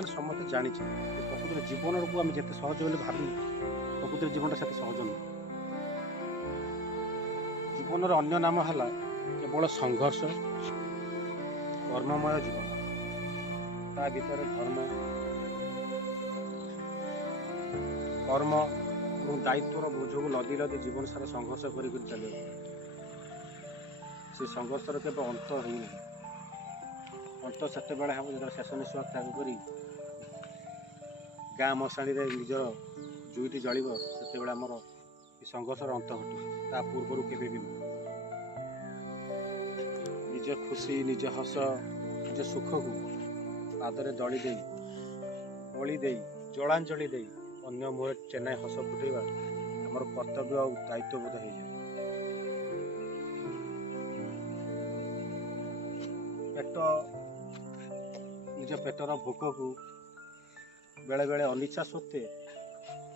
ମାନେ ସମସ୍ତେ ଜାଣିଛେ ପ୍ରକୃତରେ ଜୀବନକୁ ଆମେ ଯେତେ ସହଜ ବୋଲି ଭାବି ପ୍ରକୃତରେ ଜୀବନଟା ସେତେ ସହଜ ନୁହେଁ। ଜୀବନର ଅନ୍ୟ ନାମ ହେଲା କେବଳ ସଂଘର୍ଷ, କର୍ମମୟ ଜୀବନ। ତା ଭିତରେ ଧର୍ମ, କର୍ମ ଏବଂ ଦାୟିତ୍ୱର ବୋଝକୁ ଲଦି ଲଦି ଜୀବନ ସାରା ସଂଘର୍ଷ କରି ଚାଲିବାକୁ ପଡ଼େ। ସେ ସଂଘର୍ଷର କେବେ ଅନ୍ତ ହେଇନାହିଁ। ଅନ୍ତ ସେତେବେଳେ ହେବ ଯେତେବେଳେ ଶେଷ ନିଶ୍ୱାସ ତ୍ୟାଗ କରି ଗାଁ ମଶାଣିରେ ନିଜର ଜୁଇଟି ଜଳିବ, ସେତେବେଳେ ଆମର ଏ ସଂଘର୍ଷର ଅନ୍ତ ଘଟିବ। ତା ପୂର୍ବରୁ କେବେ ବି ନୁହେଁ। ନିଜ ଖୁସି, ନିଜ ହସ, ନିଜ ସୁଖକୁ ପାଦରେ ଦଳି ଦେଇ, ବଳି ଦେଇ, ଜଳାଞ୍ଜଳି ଦେଇ ଅନ୍ୟ ମୁହଁରେ ଚେନାଇ ହସ ଫୁଟେଇବା ଆମର କର୍ତ୍ତବ୍ୟ ଆଉ ଦାୟିତ୍ୱବୋଧ ହେଇଯାଏ। ନିଜ ପେଟର ଭୋକକୁ ବେଳେବେଳେ ଅନିଚ୍ଛା ସତ୍ତ୍ୱେ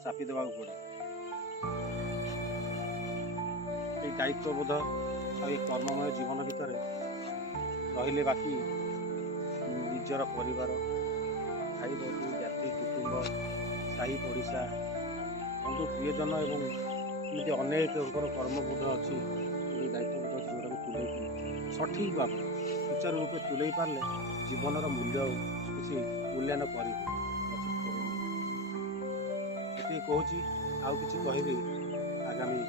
ଚାପି ଦେବାକୁ ପଡ଼େ। এই ଦାୟିତ୍ୱବୋଧ ଆଉ ଏ କର୍ମମୟ ଜୀବନ ଭିତରେ ରହିଲେ ବାକି ନିଜର ପରିବାର, ଭାଇ ବନ୍ଧୁ, ଜାତି, କୁଟୁମ୍ବ, ସାହି ପଡ଼ିଶା, ବନ୍ଧୁ ପ୍ରିୟଜନ ଏବଂ ଏମିତି ଅନେକଙ୍କର କର୍ମବୋଧ ଅଛି, ଏହି ଦାୟିତ୍ୱବୋଧ ଅଛି ଯେଉଁଟାକୁ ତୁଲେଇ ସଠିକ୍ ଭାବରେ ସୁଚାରୁ ରୂପେ ତୁଲେଇ ପାରିଲେ ଜୀବନର ମୂଲ୍ୟ କିଛି ମୂଲ୍ୟାୟନ କରିବ। ଏତିକି କହୁଛି, ଆଉ କିଛି କହିବି ଆଗାମୀ